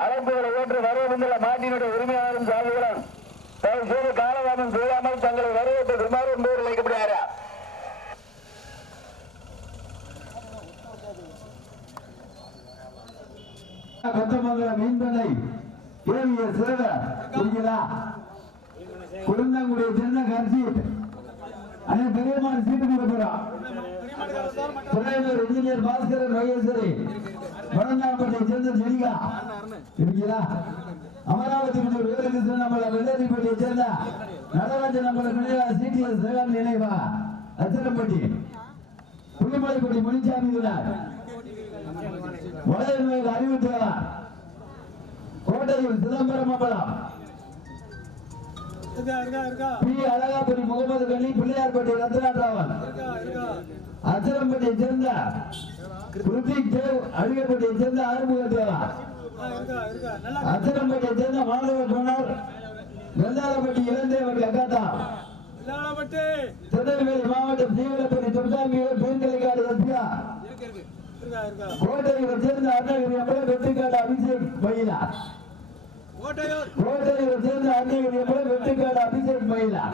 அழைப்புகளை ஏற்று வரவேண்டுள்ள மாட்டினுடைய உரிமையாளரும் சார்புகளும் தயவு செய்து காலதாமம் செய்யாமல் தங்களை வரவேற்று விமாறு என்பவர் அழைக்கப்படுகிறாரா கொத்தமங்கலம் மீன்பண்ணை கேவிய சேவை புரியுதா குழந்தைங்களுடைய சின்ன கரிசி அண்ணே பெரியமான சீட்டு கொடுக்குறோம் இன்ஜினியர் பாஸ்கரன் வையசரி ஜெனிகா இருக்கீங்களா அமராவதி புதூர் வேலுகிருஷ்ணன் நம்மள வெள்ளரிப்பட்டியை சேர்ந்த நடராஜன் நம்மள நினைவா சிடிஎஸ் சேகர் நினைவா அச்சனப்பட்டி புலிமலைப்பட்டி முனிசாமி உள்ளார். வளையல் அறிவித்தவரா கோட்டையில் சிதம்பரம் அம்பலம் பி. அழகாபுரி முகமது கண்ணி பிள்ளையார்பட்டி ரத்னாட்ராவன் அச்சரம்பட்டியை சேர்ந்த ருத்திக் தேவ் அழுகப்பட்டியை சேர்ந்த ஆறுமுக தேவா. அச்சரம்பட்டியை சேர்ந்த மாணவ இளந்தேவன் திருநெல்வேலி மாவட்டம் எஸ்பியா அருணகிரி அம்பலம் அபிஷேக் மயிலா. கோட்டையில் சேர்ந்த அருணகிரி அம்பலம் வெட்டுக்காடு அபிஷேக் மயிலா.